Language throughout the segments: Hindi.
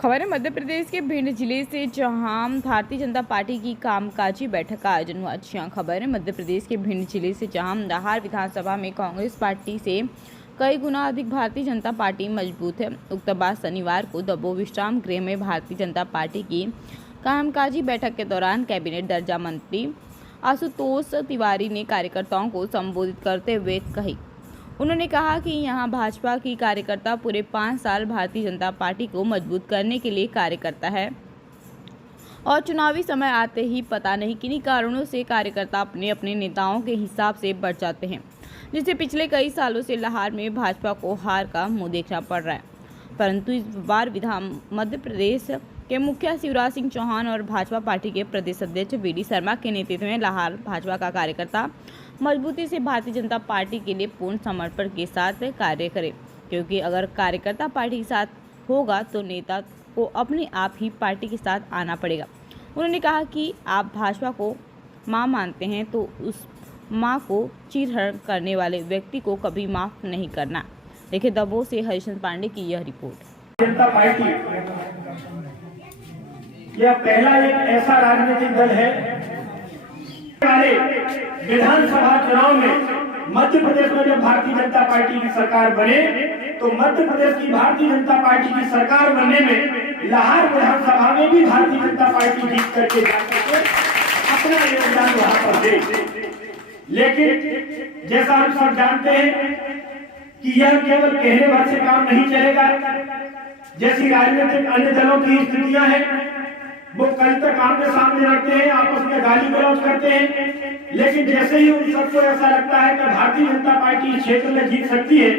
खबर है मध्य प्रदेश के भिंड जिले से, जहां भारतीय जनता पार्टी की कामकाजी बैठक का आयोजन हुआ। अच्छी खबर है मध्य प्रदेश के भिंड जिले से, जहां लाहार विधानसभा में कांग्रेस पार्टी से कई गुना अधिक भारतीय जनता पार्टी मजबूत है। उक्त बात शनिवार को दबो विश्राम गृह में भारतीय जनता पार्टी की कामकाजी बैठक के दौरान कैबिनेट दर्जा मंत्री आशुतोष तिवारी ने कार्यकर्ताओं को संबोधित करते हुए कही। उन्होंने कहा कि यहां भाजपा की कार्यकर्ता पूरे 5 साल भारतीय जनता पार्टी को मजबूत करने के लिए कार्य करता है और चुनावी समय आते ही पता नहीं किन्हीं कारणों से कार्यकर्ता अपने अपने नेताओं के हिसाब से बढ़ जाते हैं, जिससे पिछले कई सालों से लाहार में भाजपा को हार का मुंह देखना पड़ रहा है। परंतु इस बार मध्य प्रदेश के मुखिया शिवराज सिंह चौहान और भाजपा पार्टी के प्रदेश अध्यक्ष वी.डी. शर्मा के नेतृत्व में लाहार भाजपा का कार्यकर्ता मजबूती से भारतीय जनता पार्टी के लिए पूर्ण समर्पण के साथ कार्य करे, क्योंकि अगर कार्यकर्ता पार्टी के साथ होगा तो नेता को अपने आप ही पार्टी के साथ आना पड़ेगा। उन्होंने कहा कि आप भाजपा को मां मानते हैं तो उस मां को चीरहरण करने वाले व्यक्ति को कभी माफ नहीं करना। देखिए दबो से हरिशंकर पांडे की यह रिपोर्ट। जनता पार्टी यह पहला एक ऐसा राजनीतिक दल है वाले विधानसभा चुनाव में मध्य प्रदेश में जब भारतीय जनता पार्टी की सरकार बने तो मध्य प्रदेश की भारतीय जनता पार्टी की सरकार बनने में लाहार विधानसभा में भी भारतीय जनता पार्टी जीत करके जा सके, अपना योगदान वहां पर दे। लेकिन जैसा हम सब जानते हैं कि यह केवल कहने भर से काम नहीं चलेगा। जैसी राजनीतिक अन्य दलों की स्थितियां हैं, वो कल तक आमने सामने रखते हैं, आपस में गाली गलौज करते हैं, लेकिन जैसे ही उन सबको ऐसा लगता है कि भारतीय जनता पार्टी इस क्षेत्र में जीत सकती है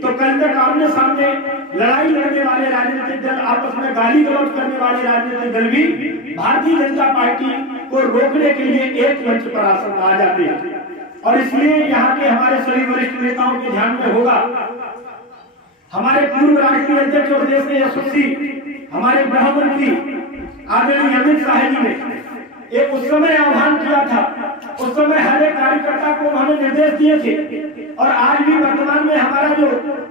तो कल तक आमने सामने लड़ाई लड़ने वाले राजनीतिक दल, आपस में गाली गलौज करने वाले राजनीतिक दल भी भारतीय जनता पार्टी को रोकने के लिए एक मंच पर आसन आ जाते हैं। और इसलिए यहाँ के हमारे सभी वरिष्ठ नेताओं के ध्यान में होगा, हमारे पूर्व राष्ट्रीय अध्यक्ष और देश के यशस्वी हमारे गृह मंत्री आदरणीय अमित शाह जी ने एक उस समय आह्वान किया था। उस समय हर एक कार्यकर्ता को उन्होंने निर्देश दिए थे और आज भी वर्तमान में हमारा जो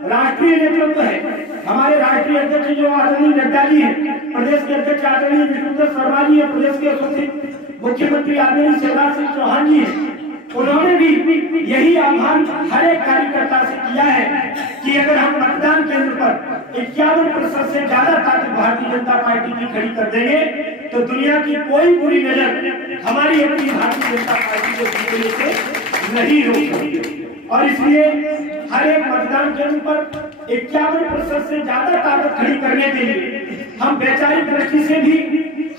राष्ट्रीय नेतृत्व है, हमारे राष्ट्रीय अध्यक्ष जो आदरणीय नड्डा जी है, प्रदेश के अध्यक्ष आदरणीय विष्णुदत्त शर्मा जी है, प्रदेश के यशस्वी मुख्यमंत्री आदरणीय शिवराज सिंह चौहान जी है, उन्होंने भी यही आह्वान हर एक कार्यकर्ता से किया है कि अगर हम मतदान केंद्र पर 51% से ज्यादा ताकत भारतीय जनता पार्टी की खड़ी कर देंगे तो दुनिया की कोई बुरी नजर हमारी अपनी भारतीय जनता पार्टी को जीतने से नहीं रोक सकती। और इसलिए हर एक मतदान केंद्र पर 51% से ज्यादा ताकत खड़ी करने के लिए हम वैचारिक दृष्टि से भी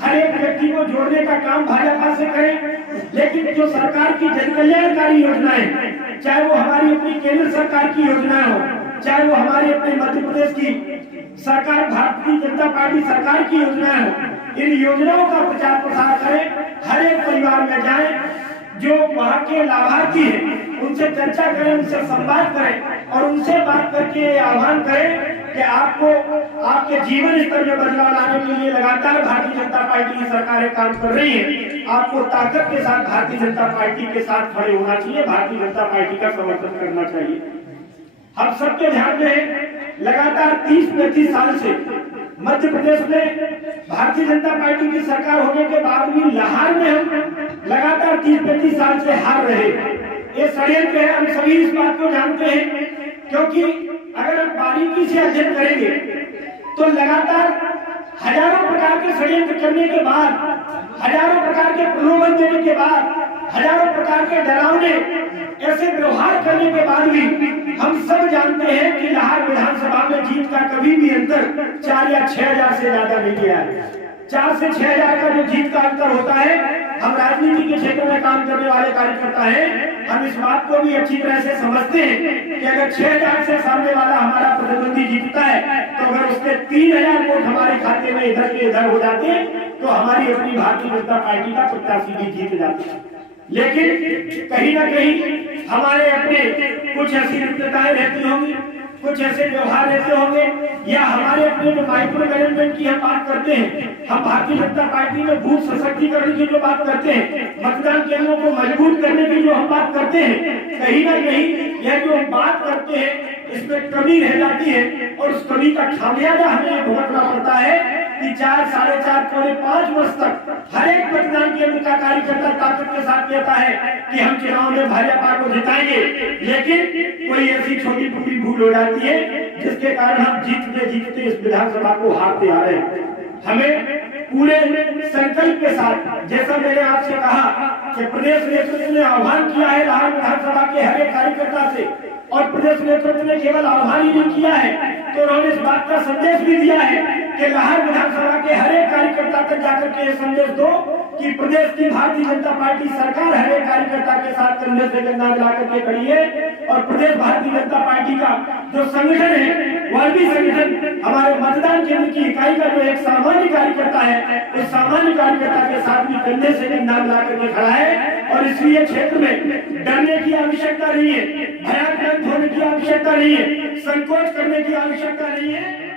हर एक व्यक्ति को जोड़ने का काम भाजपा से करें। लेकिन जो सरकार की जन कल्याणकारी योजनाएं, चाहे वो हमारी अपनी केंद्र सरकार की योजनाएं हो, चाहे वो हमारी अपने मध्य प्रदेश की सरकार भारतीय जनता पार्टी सरकार की योजनाएं हो, इन योजनाओं का प्रचार प्रसार करें, हर एक परिवार में जाएं, जो वहाँ के लाभार्थी हैं उनसे चर्चा करें, उनसे संवाद करें और उनसे बात करके आह्वान करें कि आपको आपके जीवन स्तर में बदलाव लाने के लिए लगातार भारतीय जनता पार्टी की सरकारें काम कर रही है। आपको ताकत के साथ भारतीय जनता पार्टी के साथ खड़े होना चाहिए, भारतीय जनता पार्टी का समर्थन करना चाहिए। हम सबके ध्यान में लगातार 30-35 साल से मध्य प्रदेश में भारतीय जनता पार्टी की सरकार होने के बाद भी लाहार में हम लगातार 30-35 साल से हार रहे। ये षड्यंत्र है, हम सभी इस बात को जानते हैं, क्योंकि अगर हम बारीकी से अध्ययन करेंगे तो लगातार हजारों प्रकार के षड्यंत्र करने के बाद, हजारों प्रकार के प्रलोभन देने के बाद, हजारों प्रकार के डरावने ऐसे व्यवहार करने के बाद भी हम सब जानते हैं कि लाहार विधानसभा में जीत का कभी भी अंतर 4 या 6 हजार से ज्यादा नहीं गया है। 4 से 6 हजार का जो जीत का अंतर होता है, हम राजनीति के क्षेत्र में काम करने वाले कार्यकर्ता हैं, हम इस बात को भी अच्छी तरह से समझते हैं कि अगर 6 हजार से सामने वाला हमारा प्रतिद्वंदी जीतता है तो अगर उसके 3000 वोट हमारे खाते में इधर के इधर हो जाते हैं तो हमारी अपनी भारतीय जनता पार्टी का प्रत्याशी भी जीत जाता है। लेकिन कहीं ना कहीं हमारे अपने कुछ ऐसी रिक्तताएं रहती होंगी, कुछ ऐसे व्यवहार रहते होंगे, या हमारे अपने जो माइक्रो मैनेजमेंट की हम बात करते हैं, हम भारतीय जनता पार्टी में बूथ सशक्तिकरण की जो बात करते हैं, मतदान केंद्रों को मजबूत करने की जो हम बात करते हैं, कहीं ना कहीं यह जो हम बात करते हैं इसमें कमी रह जाती है और उस कमी का खामियाजा हमें भुगतना पड़ता है कि 4, 4.5, पौने 5 वर्ष तक हर एक मतदान केंद्र का कार्यकर्ता ताकत के साथ कहता है कि हम चुनाव में भाजपा को जिताएंगे, लेकिन कोई ऐसी छोटी टुकड़ी भूल हो जाती है जिसके कारण हम जीतते इस विधानसभा को हारते आ रहे हैं। हमें पूरे संकल्प के साथ, जैसा मैंने आपसे कहा कि प्रदेश नेतृत्व ने आह्वान किया है लाहौर विधानसभा के हर एक कार्यकर्ता से, और प्रदेश नेतृत्व ने केवल आह्वान ही नहीं किया है तो उन्होंने इस बात का संदेश भी दिया है कि लाहौर विधानसभा के हर एक कार्यकर्ता तक जाकर के संदेश दो कि प्रदेश की भारतीय जनता पार्टी सरकार हर एक कार्यकर्ता के साथ कंधे से कंधा मिलाकर के खड़ी है, और प्रदेश भारतीय जनता पार्टी का जो संगठन है वह भी संगठन हमारे मतदान केंद्र की इकाई का जो एक सामान्य कार्यकर्ता है, उस सामान्य कार्यकर्ता के साथ भी कंधे से कंधा मिलाकर के खड़ा है। और इसलिए क्षेत्र में डरने की आवश्यकता नहीं है, भयानक होने की आवश्यकता नहीं है, संकोच करने की आवश्यकता नहीं है।